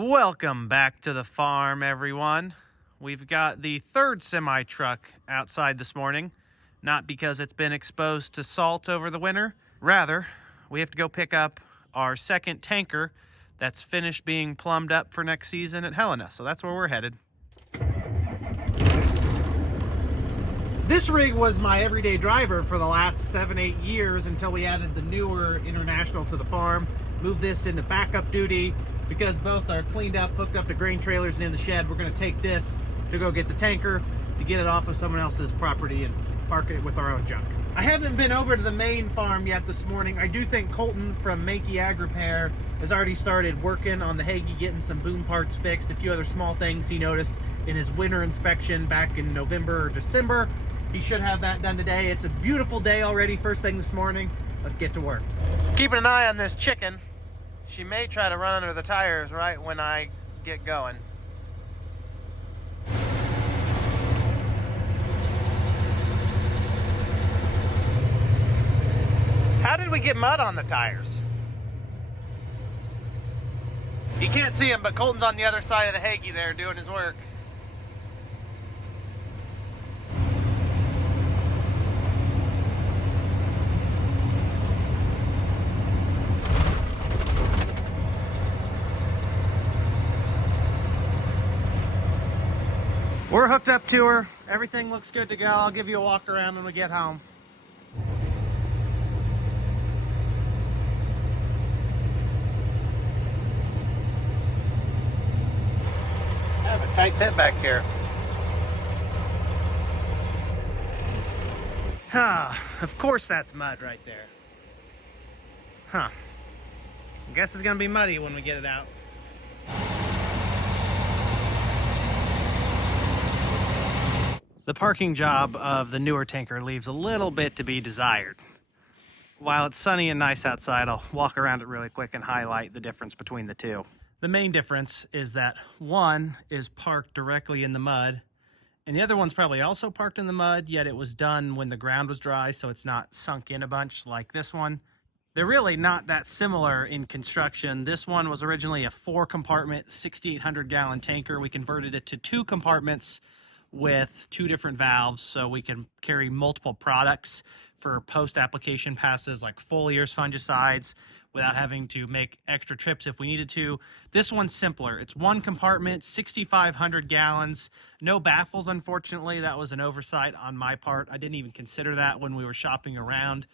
Welcome back to the farm, everyone. We've got the third semi-truck outside this morning, not because it's been exposed to salt over the winter. Rather, we have to go pick up our second tanker that's finished being plumbed up for next season at Helena. So that's where we're headed. This rig was my everyday driver for the last 7-8 years until we added the newer International to the farm. Moved this into backup duty because both are cleaned up, hooked up to grain trailers and in the shed. We're going to take this to go get the tanker to get it off of someone else's property and park it with our own junk. I haven't been over to the main farm yet this morning. I do think Colton from Makey Ag Repair has already started working on the Hagee, getting some boom parts fixed, a few other small things he noticed in his winter inspection back in November or December. He should have that done today. It's a beautiful day already, first thing this morning. Let's get to work. Keeping an eye on this chicken. She may try to run under the tires right when I get going. How did we get mud on the tires? You can't see him, but Colton's on the other side of the Hagee there doing his work. We're hooked up to her. Everything looks good to go. I'll give you a walk around when we get home. I have a tight fit back here. Of course that's mud right there. I guess it's gonna be muddy when we get it out. The parking job of the newer tanker leaves a little bit to be desired. While it's sunny and nice outside, I'll walk around it really quick and highlight the difference between the two. The main difference is that one is parked directly in the mud, and the other one's probably also parked in the mud, yet it was done when the ground was dry, so it's not sunk in a bunch like this one. They're really not that similar in construction. This one was originally a 4-compartment, 6,800-gallon tanker. We converted it to 2 compartments with 2 different valves so we can carry multiple products for post-application passes like foliars, fungicides, without having to make extra trips if we needed to. This one's simpler. It's 1 compartment, 6,500 gallons, no baffles, unfortunately. That was an oversight on my part. I didn't even consider that when we were shopping around.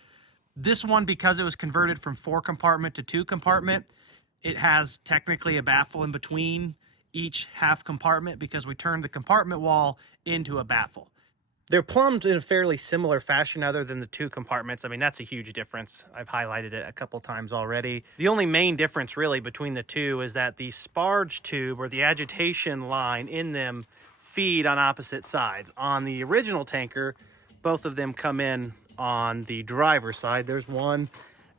This one, because it was converted from 4-compartment to 2-compartment, it has technically a baffle in between each half compartment because we turned the compartment wall into a baffle. They're plumbed in a fairly similar fashion other than the 2 compartments. I mean, that's a huge difference. I've highlighted it a couple times already. The only main difference really between the two is that the sparge tube or the agitation line in them feed on opposite sides. On the original tanker, both of them come in on the driver's side. There's one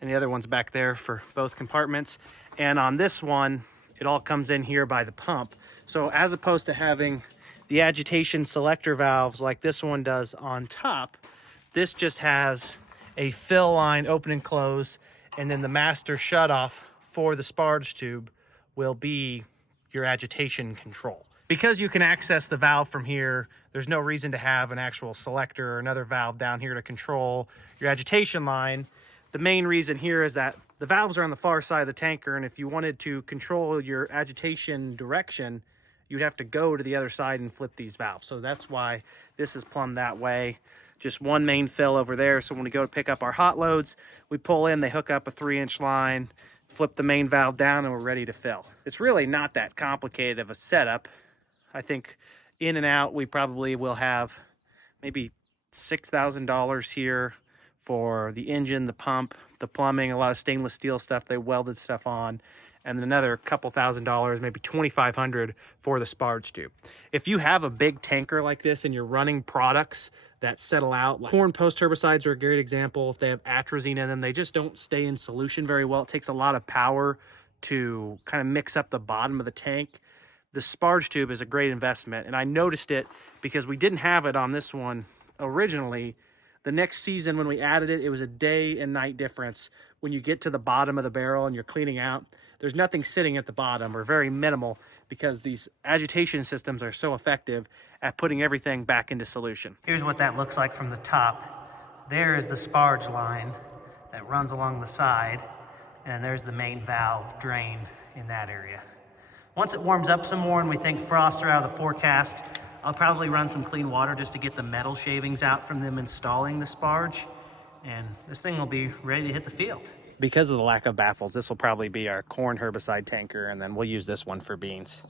and the other one's back there for both compartments. And on this one, it all comes in here by the pump. So as opposed to having the agitation selector valves like this one does on top, this just has a fill line open and close, and then the master shutoff for the sparge tube will be your agitation control. Because you can access the valve from here, there's no reason to have an actual selector or another valve down here to control your agitation line. The main reason here is that the valves are on the far side of the tanker, and if you wanted to control your agitation direction, you'd have to go to the other side and flip these valves. So that's why this is plumbed that way. Just one main fill over there. So when we go to pick up our hot loads, we pull in, they hook up a 3-inch line, flip the main valve down, and we're ready to fill. It's really not that complicated of a setup. I think in and out, we probably will have maybe $6,000 here for the engine, the pump, the plumbing, a lot of stainless steel stuff they welded stuff on, and then another couple $1,000, maybe $2,500 for the sparge tube. If you have a big tanker like this and you're running products that settle out, like corn post herbicides are a great example. If they have atrazine in them, they just don't stay in solution very well. It takes a lot of power to kind of mix up the bottom of the tank. The sparge tube is a great investment, and I noticed it because we didn't have it on this one originally. The next season when we added it, it was a day and night difference when you get to the bottom of the barrel and you're cleaning out, there's nothing sitting at the bottom, or very minimal, because these agitation systems are so effective at putting everything back into solution. Here's what that looks like from the top. There is the sparge line that runs along the side, and there's the main valve drain in that area. Once it warms up some more and we think frosts are out of the forecast, I'll probably run some clean water just to get the metal shavings out from them installing the sparge, and this thing will be ready to hit the field. Because of the lack of baffles, this will probably be our corn herbicide tanker, and then we'll use this one for beans.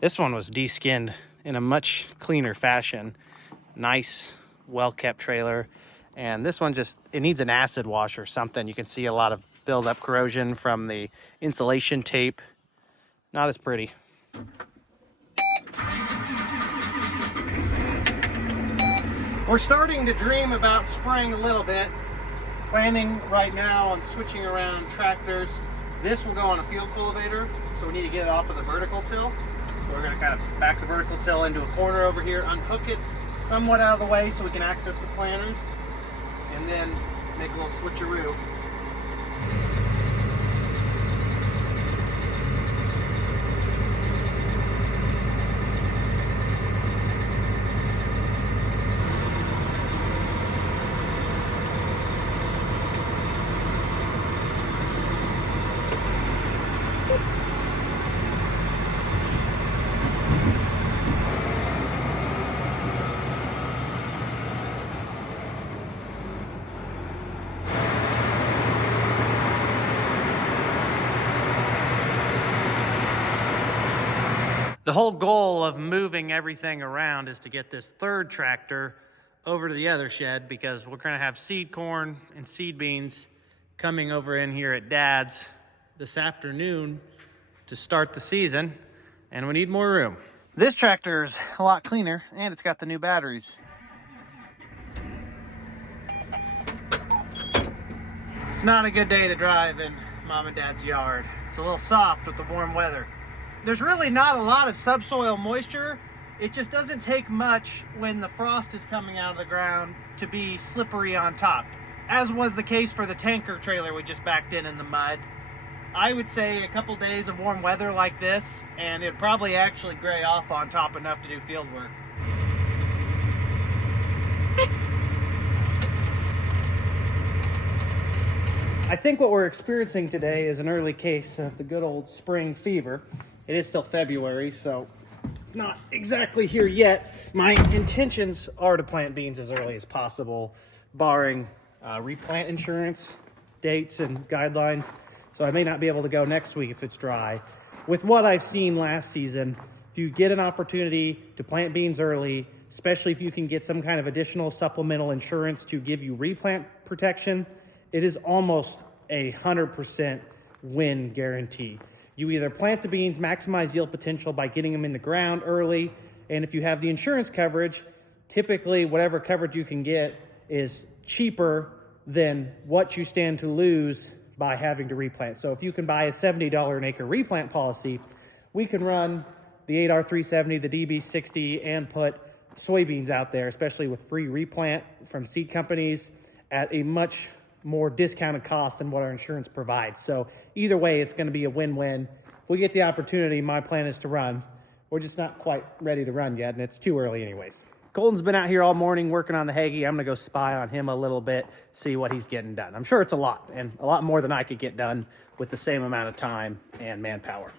This one was de-skinned in a much cleaner fashion. Nice, well-kept trailer. And this one just, it needs an acid wash or something. You can see a lot of build-up corrosion from the insulation tape. Not as pretty. We're starting to dream about spraying a little bit. Planning right now on switching around tractors. This will go on a field cultivator, so we need to get it off of the vertical till. So we're going to kind of back the vertical till into a corner over here, unhook it somewhat out of the way so we can access the planters, and then make a little switcheroo. The whole goal of moving everything around is to get this third tractor over to the other shed, because we're going to have seed corn and seed beans coming over in here at Dad's this afternoon to start the season, and we need more room. This tractor is a lot cleaner, and it's got the new batteries. It's not a good day to drive in Mom and Dad's yard. It's a little soft with the warm weather. There's really not a lot of subsoil moisture. It just doesn't take much when the frost is coming out of the ground to be slippery on top, as was the case for the tanker trailer we just backed in the mud. I would say a couple days of warm weather like this, and it'd probably actually gray off on top enough to do field work. I think what we're experiencing today is an early case of the good old spring fever. It is still February, so it's not exactly here yet. My intentions are to plant beans as early as possible, barring replant insurance dates and guidelines. So I may not be able to go next week if it's dry. With what I've seen last season, if you get an opportunity to plant beans early, especially if you can get some kind of additional supplemental insurance to give you replant protection, it is almost 100% win guarantee. You either plant the beans, maximize yield potential by getting them in the ground early, and if you have the insurance coverage, typically whatever coverage you can get is cheaper than what you stand to lose by having to replant. So if you can buy a $70 an acre replant policy, we can run the 8R370, the DB60, and put soybeans out there, especially with free replant from seed companies, at a much more discounted cost than what our insurance provides. So either way, it's going to be a win-win. If we get the opportunity, my plan is to run. We're just not quite ready to run yet, and it's too early anyways. Colton's been out here all morning working on the Hagee. I'm going to go spy on him a little bit, see what he's getting done. I'm sure it's a lot, and a lot more than I could get done with the same amount of time and manpower.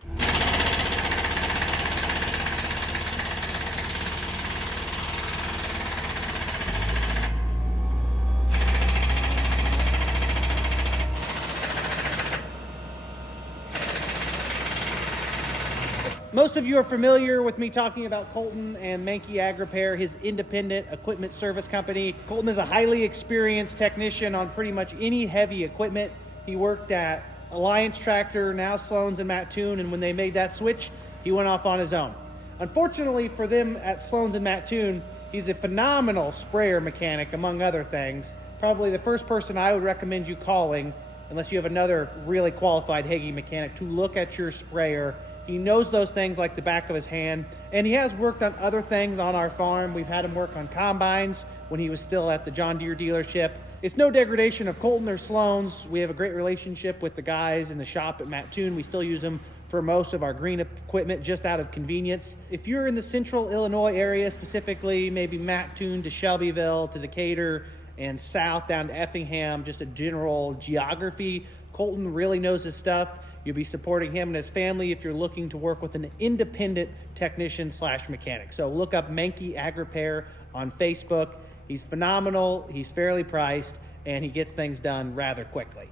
Most of you are familiar with me talking about Colton and Mankey Ag Repair, his independent equipment service company. Colton is a highly experienced technician on pretty much any heavy equipment. He worked at Alliance Tractor, now Sloan's and Mattoon, and when they made that switch, he went off on his own. Unfortunately for them at Sloan's and Mattoon, he's a phenomenal sprayer mechanic, among other things. Probably the first person I would recommend you calling, unless you have another really qualified Hagee mechanic, to look at your sprayer. He knows those things like the back of his hand, and he has worked on other things on our farm. We've had him work on combines when he was still at the John Deere dealership. It's no degradation of Colton or Sloan's. We have a great relationship with the guys in the shop at Mattoon. We still use them for most of our green equipment just out of convenience. If you're in the central Illinois area, specifically maybe Mattoon to Shelbyville to Decatur and south down to Effingham, just a general geography, Colton really knows his stuff. You'll be supporting him and his family if you're looking to work with an independent technician / mechanic. So look up Menke Ag Repair on Facebook. He's phenomenal, he's fairly priced, and he gets things done rather quickly.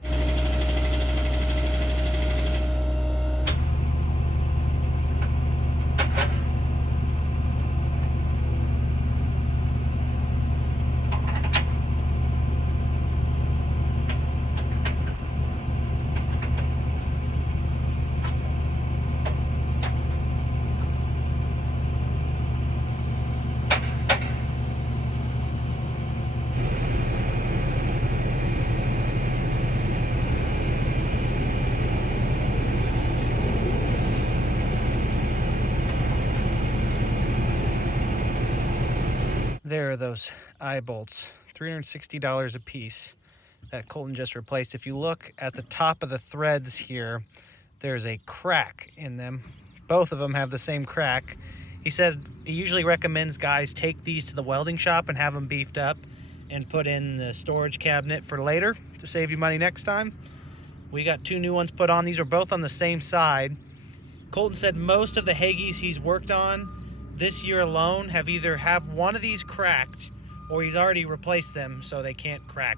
There are those eye bolts, $360 a piece that Colton just replaced. If you look at the top of the threads here, there's a crack in them. Both of them have the same crack. He said he usually recommends guys take these to the welding shop and have them beefed up and put in the storage cabinet for later to save you money next time. We got 2 new ones put on. These are both on the same side. Colton said most of the Hagies he's worked on this year alone have either have one of these cracked or he's already replaced them so they can't crack,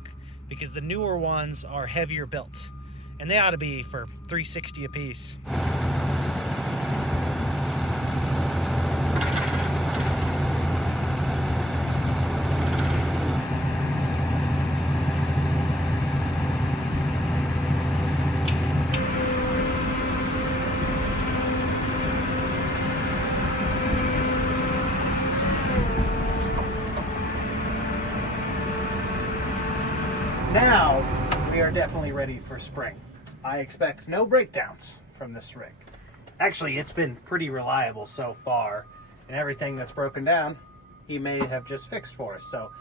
because the newer ones are heavier built and they ought to be for $360 a piece. Now we are definitely ready for spring. I expect no breakdowns from this rig. Actually, it's been pretty reliable so far, and everything that's broken down he may have just fixed for us. So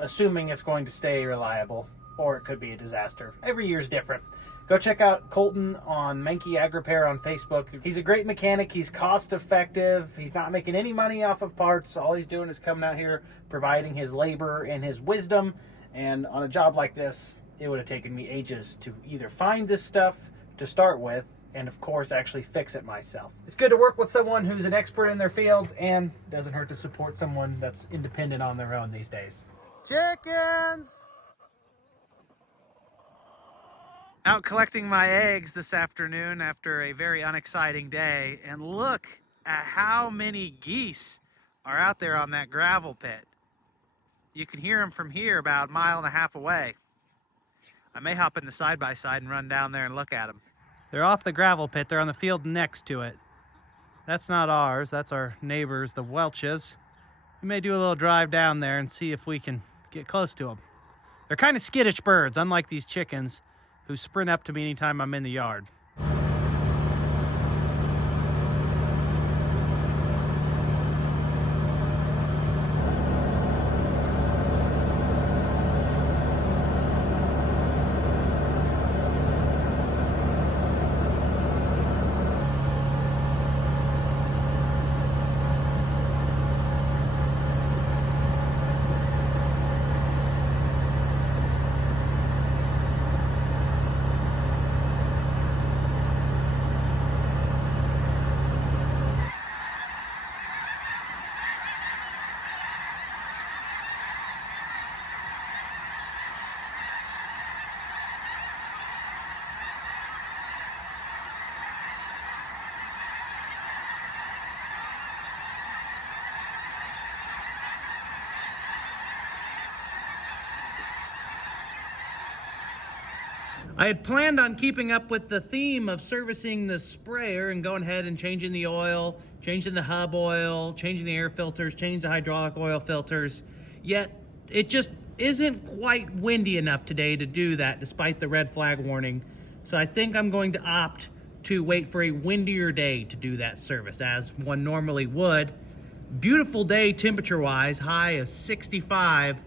assuming it's going to stay reliable, or it could be a disaster. Every year's different. Go check out Colton on Menke Ag Repair on Facebook. He's a great mechanic. He's cost effective. He's not making any money off of parts. All he's doing is coming out here, providing his labor and his wisdom. And on a job like this, it would have taken me ages to either find this stuff to start with, and of course actually fix it myself. It's good to work with someone who's an expert in their field, and doesn't hurt to support someone that's independent on their own these days. Chickens! Out collecting my eggs this afternoon after a very unexciting day, and look at how many geese are out there on that gravel pit. You can hear them from here about 1.5 miles away. I may hop in the side-by-side and run down there and look at them. They're off the gravel pit. They're on the field next to it. That's not ours. That's our neighbors, the Welches. We may do a little drive down there and see if we can get close to them. They're kind of skittish birds, unlike these chickens who sprint up to me anytime I'm in the yard. I had planned on keeping up with the theme of servicing the sprayer and going ahead and changing the oil, changing the hub oil, changing the air filters, changing the hydraulic oil filters. Yet it just isn't quite windy enough today to do that despite the red flag warning. So I think I'm going to opt to wait for a windier day to do that service as one normally would. Beautiful day temperature wise, high of 65.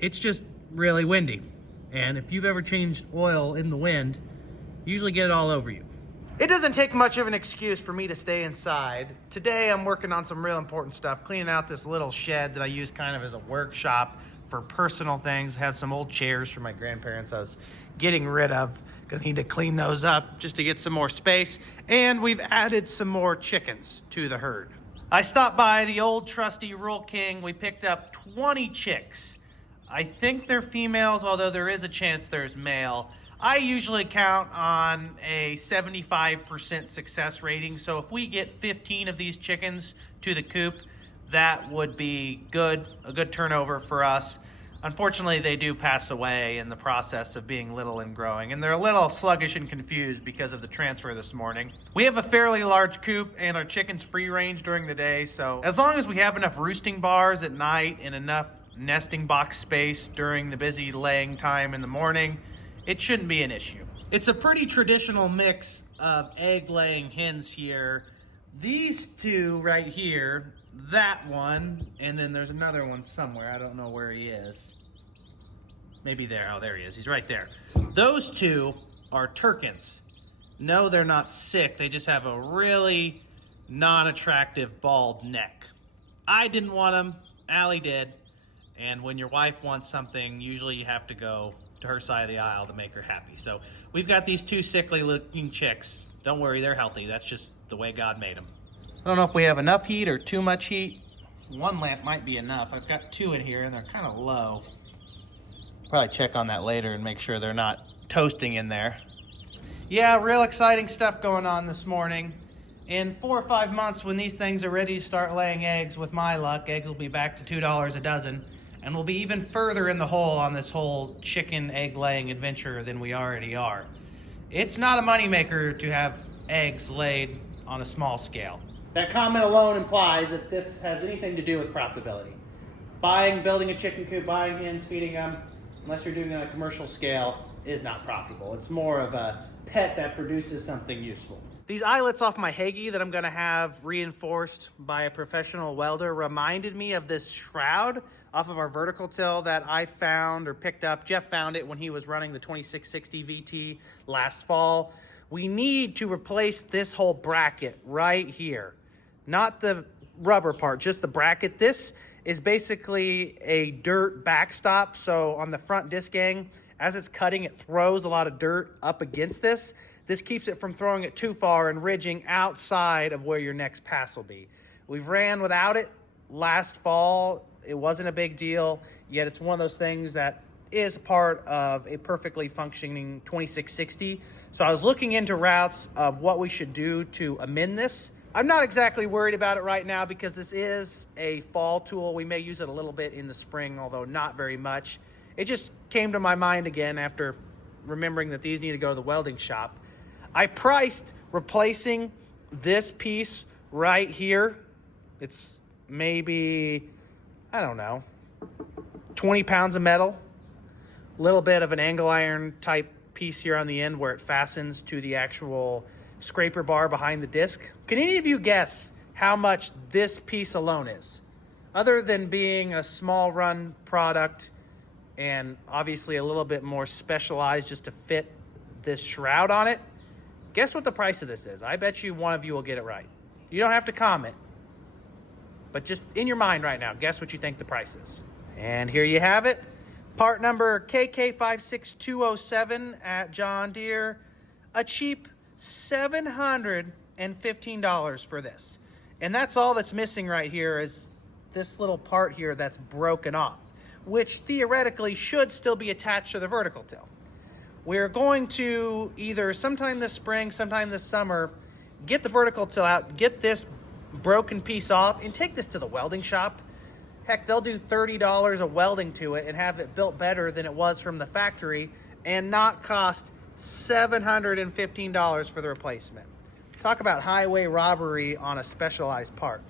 It's just really windy. And if you've ever changed oil in the wind, you usually get it all over you. It doesn't take much of an excuse for me to stay inside. Today I'm working on some real important stuff, cleaning out this little shed that I use kind of as a workshop for personal things. I have some old chairs from my grandparents I was getting rid of. Gonna need to clean those up just to get some more space. And we've added some more chickens to the herd. I stopped by the old trusty Rural King. We picked up 20 chicks. I think they're females, although there is a chance there's male. I usually count on a 75% success rating. So if we get 15 of these chickens to the coop, that would be good, a good turnover for us. Unfortunately, they do pass away in the process of being little and growing, and they're a little sluggish and confused because of the transfer this morning. We have a fairly large coop, and our chickens free range during the day, so as long as we have enough roosting bars at night and enough nesting box space during the busy laying time in the morning, it shouldn't be an issue. It's a pretty traditional mix of egg-laying hens here. These two right here, that one, and then there's another one somewhere. I don't know where he is. Maybe there. Oh, there he is. He's right there. Those two are Turkins. No, they're not sick. They just have a really non-attractive bald neck. I didn't want them. Allie did. And when your wife wants something, usually you have to go to her side of the aisle to make her happy. So we've got these two sickly looking chicks. Don't worry, they're healthy. That's just the way God made them. I don't know if we have enough heat or too much heat. One lamp might be enough. I've got two in here and they're kind of low. Probably check on that later and make sure they're not toasting in there. Yeah, real exciting stuff going on this morning. In 4 or 5 months, when these things are ready to start laying eggs, with my luck, eggs will be back to $2 a dozen. And we'll be even further in the hole on this whole chicken egg laying adventure than we already are. It's not a moneymaker to have eggs laid on a small scale. That comment alone implies that this has anything to do with profitability. Building a chicken coop, buying hens, feeding them, unless you're doing it on a commercial scale, is not profitable. It's more of a pet that produces something useful. These eyelets off my Hagee that I'm gonna have reinforced by a professional welder reminded me of this shroud off of our vertical till that I found or picked up. Jeff found it when he was running the 2660 VT last fall. We need to replace this whole bracket right here. Not the rubber part, just the bracket. This is basically a dirt backstop. So on the front disc gang, as it's cutting, it throws a lot of dirt up against this. This keeps it from throwing it too far and ridging outside of where your next pass will be. We've ran without it last fall. It wasn't a big deal, yet it's one of those things that is part of a perfectly functioning 2660. So I was looking into routes of what we should do to amend this. I'm not exactly worried about it right now because this is a fall tool. We may use it a little bit in the spring, although not very much. It just came to my mind again after remembering that these need to go to the welding shop. I priced replacing this piece right here. It's maybe, I don't know, 20 pounds of metal. A little bit of an angle iron type piece here on the end where it fastens to the actual scraper bar behind the disc. Can any of you guess how much this piece alone is? Other than being a small run product and obviously a little bit more specialized just to fit this shroud on it, guess what the price of this is? I bet you one of you will get it right. You don't have to comment, but just in your mind right now, guess what you think the price is. And here you have it. Part number KK56207 at John Deere. A cheap $715 for this. And that's all that's missing right here is this little part here that's broken off, which theoretically should still be attached to the vertical till. We're going to either sometime this spring, sometime this summer, get the vertical till out, get this broken piece off, and take this to the welding shop. Heck, they'll do $30 of welding to it and have it built better than it was from the factory and not cost $715 for the replacement. Talk about highway robbery on a specialized part.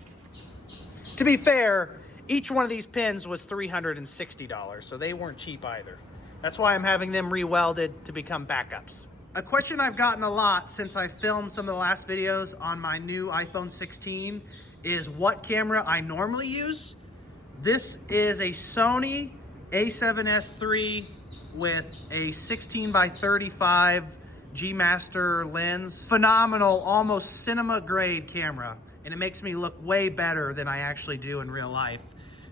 To be fair, each one of these pins was $360, so they weren't cheap either. That's why I'm having them re-welded to become backups. A question I've gotten a lot since I filmed some of the last videos on my new iPhone 16 is what camera I normally use. This is a Sony a7S III with a 16 by 35 G Master lens. Phenomenal, almost cinema grade camera, and it makes me look way better than I actually do in real life.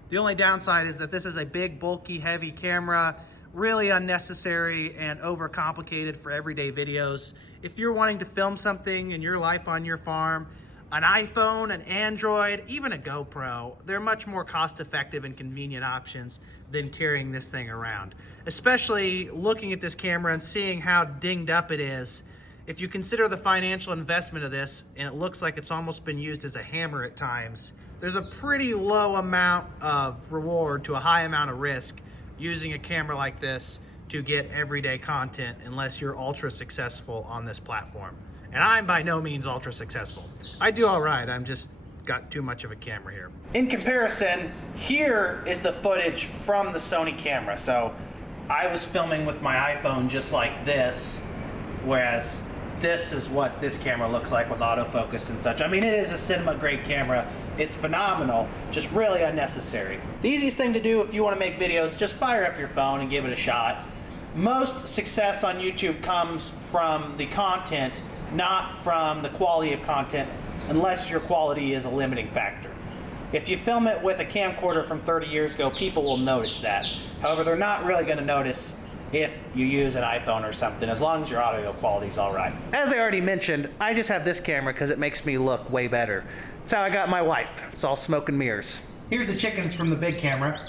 The only downside is that this is a big, bulky, heavy camera, really unnecessary and overcomplicated for everyday videos. If you're wanting to film something in your life on your farm, an iPhone, an Android, even a GoPro, they're much more cost-effective and convenient options than carrying this thing around. Especially looking at this camera and seeing how dinged up it is. If you consider the financial investment of this, and it looks like it's almost been used as a hammer at times, there's a pretty low amount of reward to a high amount of risk using a camera like this to get everyday content unless you're ultra successful on this platform. And I'm by no means ultra successful. I do all right, I'm just got too much of a camera here. In comparison, here is the footage from the Sony camera. So I was filming with my iPhone just like this, whereas this is what this camera looks like with autofocus and such. I mean, it is a cinema grade camera. It's phenomenal, just really unnecessary. The easiest thing to do if you want to make videos, just fire up your phone and give it a shot. Most success on YouTube comes from the content, not from the quality of content, unless your quality is a limiting factor. If you film it with a camcorder from 30 years ago, people will notice that. However, they're not really going to notice if you use an iPhone or something, as long as your audio quality is all right. As I already mentioned, I just have this camera because it makes me look way better. That's how I got my wife. It's all smoke and mirrors. Here's the chickens from the big camera.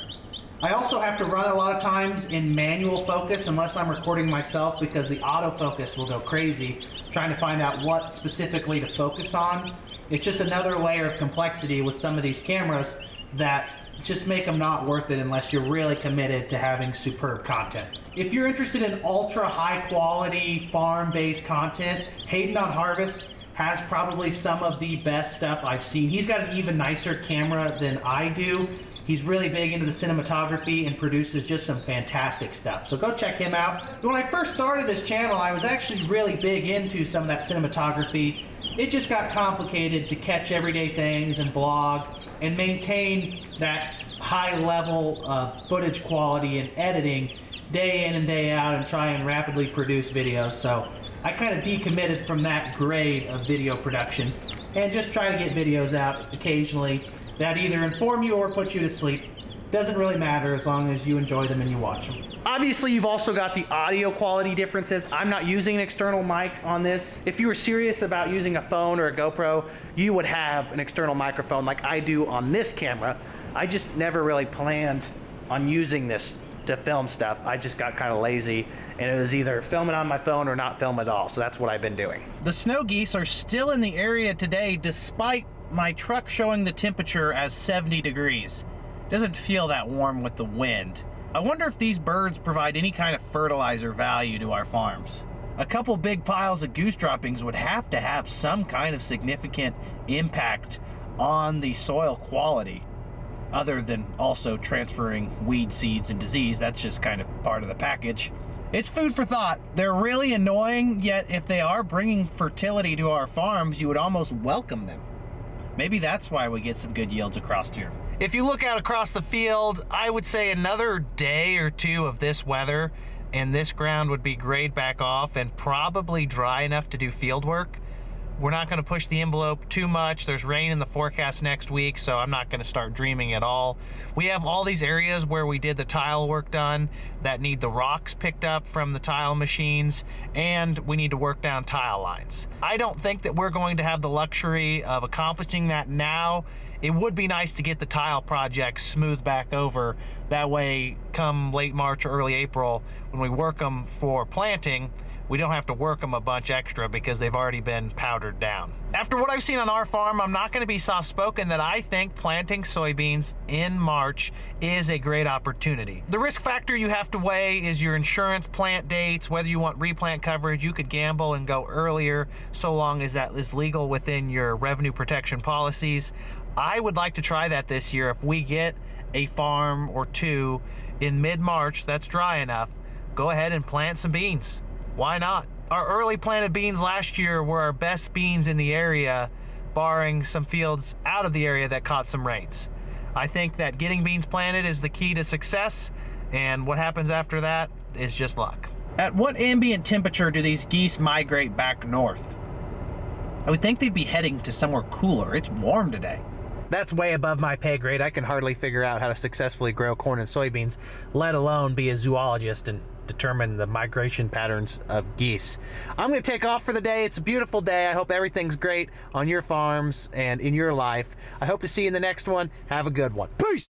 I also have to run a lot of times in manual focus unless I'm recording myself, because the autofocus will go crazy trying to find out what specifically to focus on. It's just another layer of complexity with some of these cameras that just make them not worth it unless you're really committed to having superb content. If you're interested in ultra high quality farm-based content, Hayden on Harvest has probably some of the best stuff I've seen. He's got an even nicer camera than I do. He's really big into the cinematography and produces just some fantastic stuff. So go check him out. When I first started this channel, I was actually really big into some of that cinematography. It just got complicated to catch everyday things and vlog and maintain that high level of footage quality and editing day in and day out and try and rapidly produce videos. So I kind of decommitted from that grade of video production and just try to get videos out occasionally that either inform you or put you to sleep. Doesn't really matter as long as you enjoy them and you watch them. Obviously, you've also got the audio quality differences. I'm not using an external mic on this. If you were serious about using a phone or a GoPro, you would have an external microphone like I do on this camera. I just never really planned on using this to film stuff. I just got kind of lazy, and it was either film it on my phone or not film at all. So that's what I've been doing. The snow geese are still in the area today despite my truck showing the temperature as 70 degrees. Doesn't feel that warm with the wind. I wonder if these birds provide any kind of fertilizer value to our farms. A couple big piles of goose droppings would have to have some kind of significant impact on the soil quality, other than also transferring weed seeds and disease. That's just kind of part of the package. It's food for thought. They're really annoying, yet if they are bringing fertility to our farms, you would almost welcome them. Maybe that's why we get some good yields across here. If you look out across the field, I would say another day or two of this weather and this ground would be grayed back off and probably dry enough to do field work. We're not going to push the envelope too much. There's rain in the forecast next week, so I'm not going to start dreaming at all. We have all these areas where we did the tile work done that need the rocks picked up from the tile machines, and we need to work down tile lines. I don't think that we're going to have the luxury of accomplishing that now. It would be nice to get the tile projects smoothed back over. That way, come late March or early April, when we work them for planting, we don't have to work them a bunch extra because they've already been powdered down. After what I've seen on our farm, I'm not going to be soft-spoken that I think planting soybeans in March is a great opportunity. The risk factor you have to weigh is your insurance, plant dates, whether you want replant coverage. You could gamble and go earlier so long as that is legal within your revenue protection policies. I would like to try that this year. If we get a farm or two in mid-March that's dry enough, go ahead and plant some beans. Why not? Our early planted beans last year were our best beans in the area, barring some fields out of the area that caught some rains. I think that getting beans planted is the key to success, and what happens after that, is just luck. At what ambient temperature do these geese migrate back north? I would think they'd be heading to somewhere cooler. It's warm today. That's way above my pay grade. I can hardly figure out how to successfully grow corn and soybeans, let alone be a zoologist and determine the migration patterns of geese. I'm going to take off for the day. It's a beautiful day. I hope everything's great on your farms and in your life. I hope to see you in the next one. Have a good one. Peace!